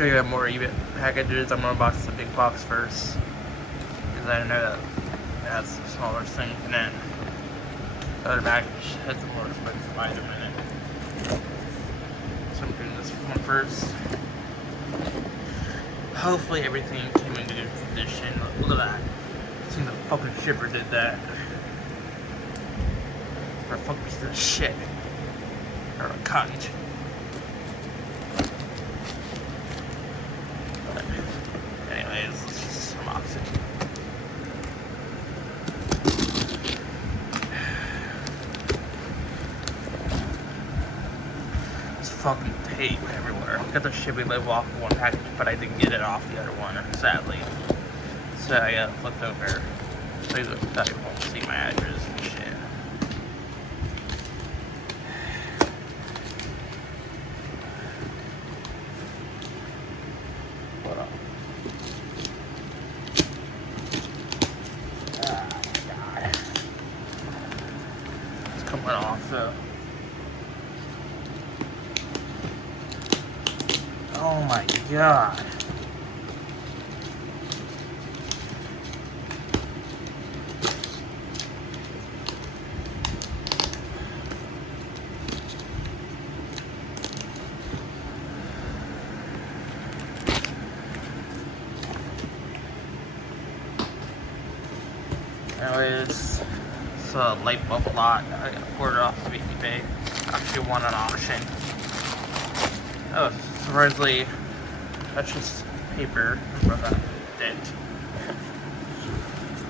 I got more eBay packages. I'm gonna box the big box first, because I know that that's the smaller thing, and then the other package has a more expensive item in it. So I'm doing this one first. Hopefully everything came in good condition. Look at that. I think the fucking shipper did that. Or a fucking piece of shit. Or a cunt. But anyways, let's just unbox it. There's fucking tape everywhere. Got the shipping label off of one package, but I didn't get it off the other one, sadly. So I gotta flip over. So you won't see my address and shit. Hold on. Oh my god. It's coming off though. Oh my god. Anyways, it's a light bulb lot. I ordered off of eBay. Actually won an auction. Oh, surprisingly, that's just paper from that dent.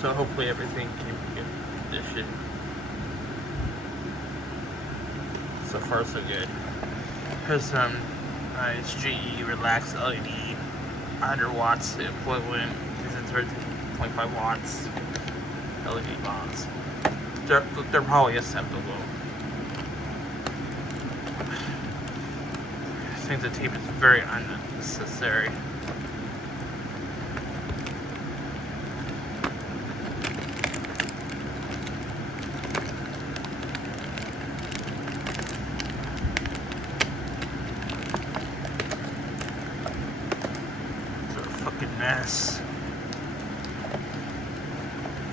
So hopefully everything came in good condition. So far so good. Here's some nice GE Relax LED 100 watts equivalent. These are 13.5 watts LED bombs. They're probably acceptable. I think the tape is very unnecessary. It's a fucking mess.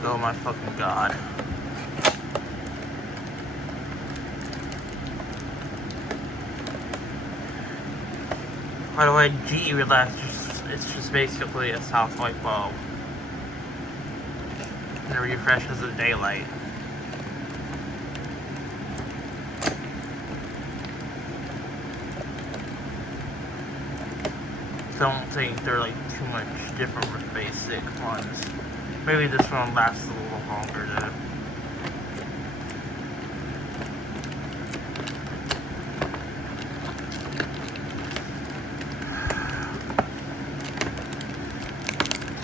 Oh my fucking god. By the way, GE Relax, it's just basically a south light bulb. And it refreshes the daylight. So I don't think they're like too much different from basic ones. Maybe this one lasts a little longer though.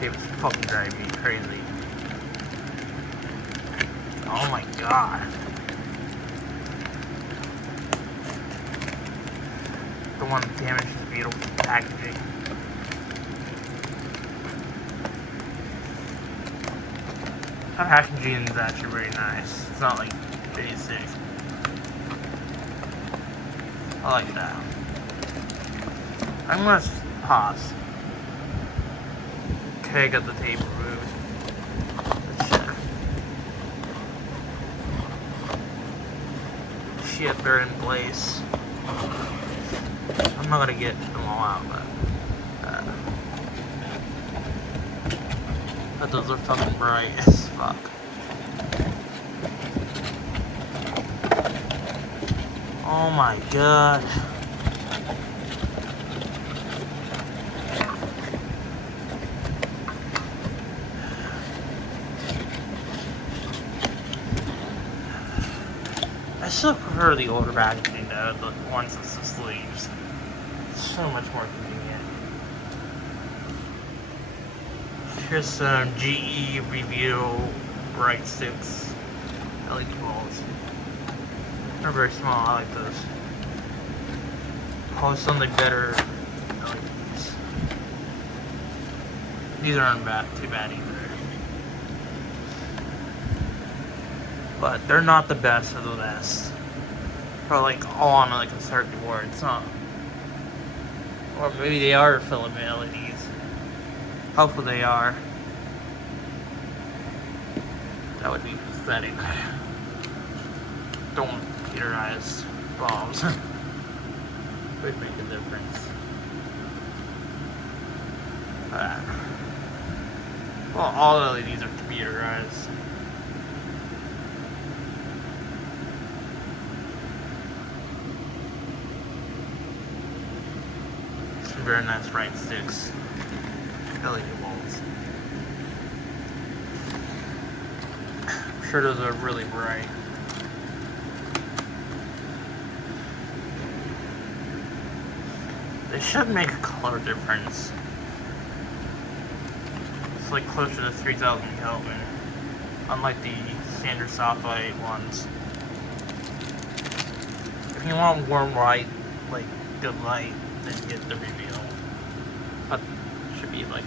It was fucking driving me crazy. Oh my god. The one damaged the beautiful packaging. That packaging is actually very nice. It's not like basic. I like that. I'm gonna pause. Okay, got the tape removed. Let's check. Shit, they're in place. I'm not gonna get them all out, but those are fucking bright as fuck. Oh my god. I still prefer the older packaging though, the ones with the sleeves. It's so much more convenient. Here's some GE Review Bright 6 LED bulbs. They're very small, I like those. Probably something better LEDs. These aren't too bad either. But they're not the best of the best. They're like all on like a circuit board. It's not Or maybe they are filament LEDs. Hopefully they are. That would be pathetic. Don't want computerized bulbs. Would make a difference. Well, all LEDs are computerized. Some very nice bright sticks. LED bulbs. I'm sure those are really bright. They should make a color difference. It's like closer to 3000 Kelvin, unlike the standard Southlight ones. If you want warm light, like good light, then get the reveal. That should be like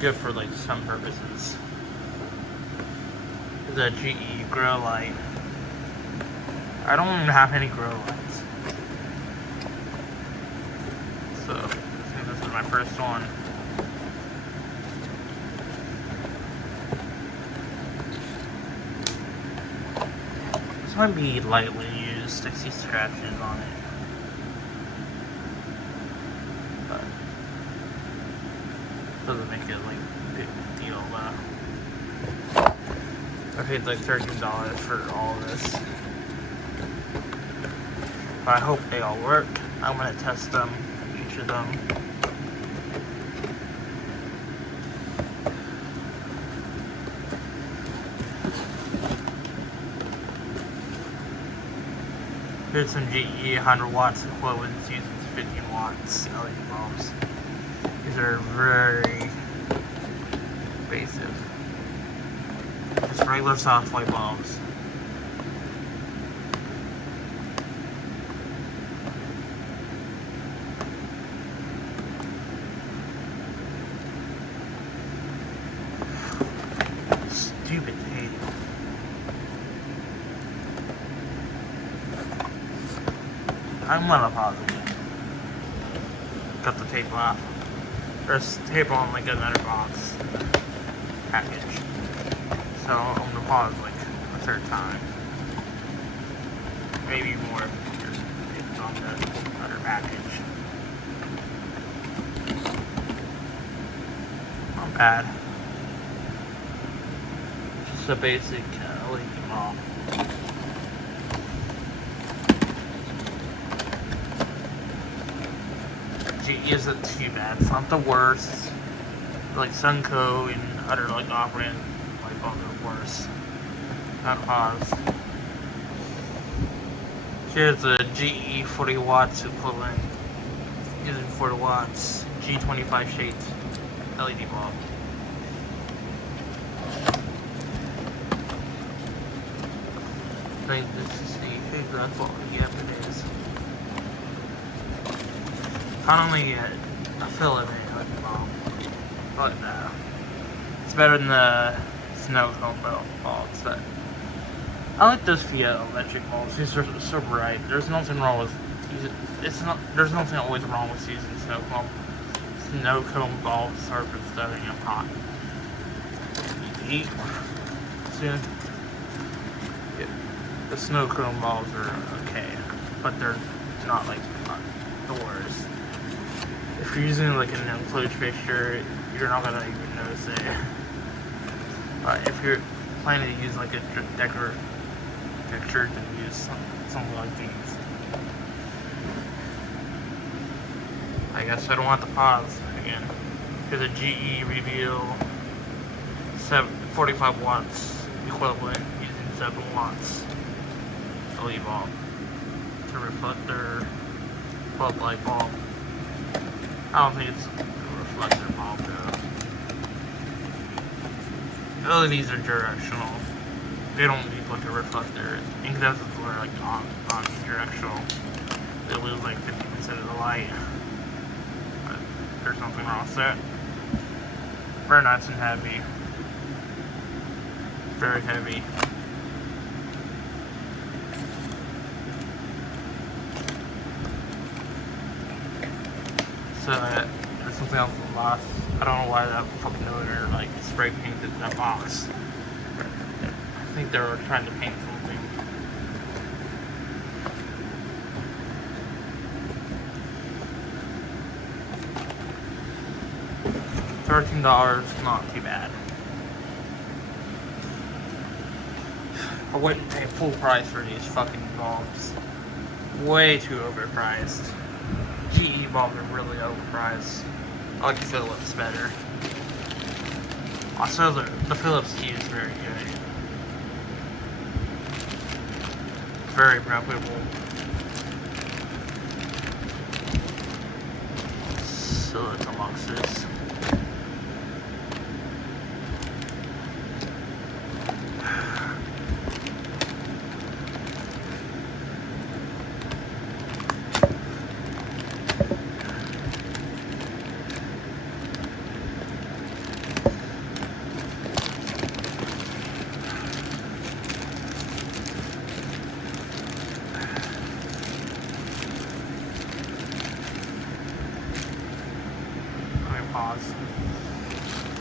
good for like some purposes. The GE grow light. I don't even have any grow lights. So, I think this is my first one. This might be lightly used, I see scratches on it. But, doesn't make it like a big deal though. I paid like $13 for all of this. But I hope they all work. I'm gonna test them. Of them. Here's some GE 100 watts equivalent using 15 watts LED bulbs. These are very basic. Just regular soft light bulbs. Stupid tape. I'm gonna pause it. Cut the tape off. There's tape on like another box package. So I'm gonna pause like a third time. Maybe more if there's tape on the other package. Not bad. A basic LED bulb. GE isn't too bad. It's not the worst. Like Sunco and other like off-brand light bulbs are worse. Not pause. Here's a GE 40 watts equivalent using 40 watts G25 shaped LED bulb. I think this is the exact bulb. Yep, it is. I only get a filament LED bulb, but it's better than the snow cone bulbs. But I like those Fiat electric bulbs. These are so bright. There's nothing wrong with there's nothing always wrong with using snow cone bulbs. Sorry for stuttering. I'm hot. Eat soon. The snow cone bulbs are okay, but they're not like the worst. If you're using like an enclosed fixture, you're not gonna even notice it. But if you're planning to use like a decor fixture, then use something like these. I guess I don't want to pause again. Here's a GE Reveal 45 watts equivalent using 7 watts. LED bulb to reflector light bulb. I don't think it's a reflector bulb though. LEDs are directional. They don't need like a reflector. Incandescents are like omnidirectional. They lose like 50% of the light. But there's nothing wrong with that. Very nice and heavy. Very heavy. there's something else in the box. I don't know why that fucking owner like spray painted that box. I think they were trying to paint something. $13, not too bad. I wouldn't pay full price for these fucking bulbs. Way too overpriced. GE bulbs are really overpriced. I like the Philips better. Also, the Philips key is very good. Very reputable. So let's unbox this.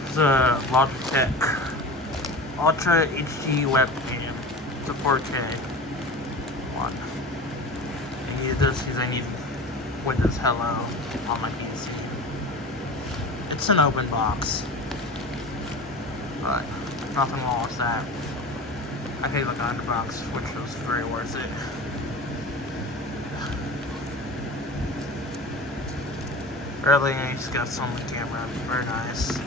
It's a Logitech Ultra HD Webcam. It's a 4K one. I need this because I need Windows Hello on my PC. It's an open box, but nothing wrong with that. I paid like $100, which was very worth it. Really nice, got some on the camera, very nice.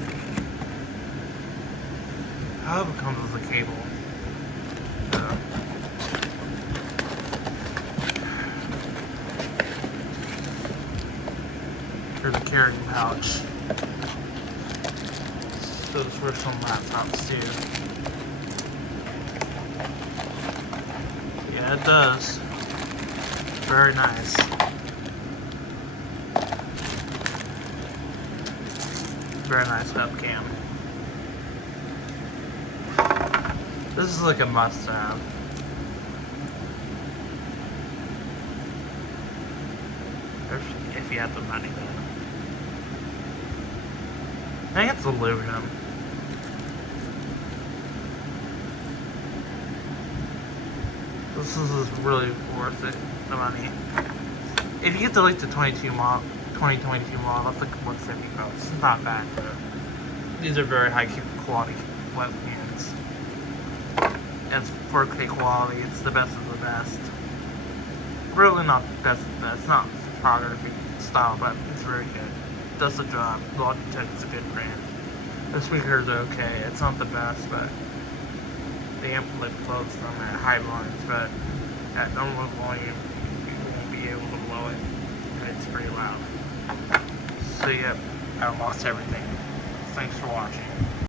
I hope it comes with a cable. Here's a carrying pouch. So this works on laptops too. Yeah, it does. Very nice. Very nice webcam. This is like a must-have. If you have the money, then. I think it's aluminum. This is really worth it, the money. If you get the 2022 model, that's like $150. It's not bad, but these are very high quality webcams. It's 4K quality. It's the best of the best. Really not the best of the best. It's not photography style, but it's very good. It does the job. Logitech is a good brand. The speakers are okay. It's not the best, but the amp blows them at high volumes, but at normal volume, you won't be able to blow it. It's pretty loud. So yeah, I lost everything. Thanks for watching.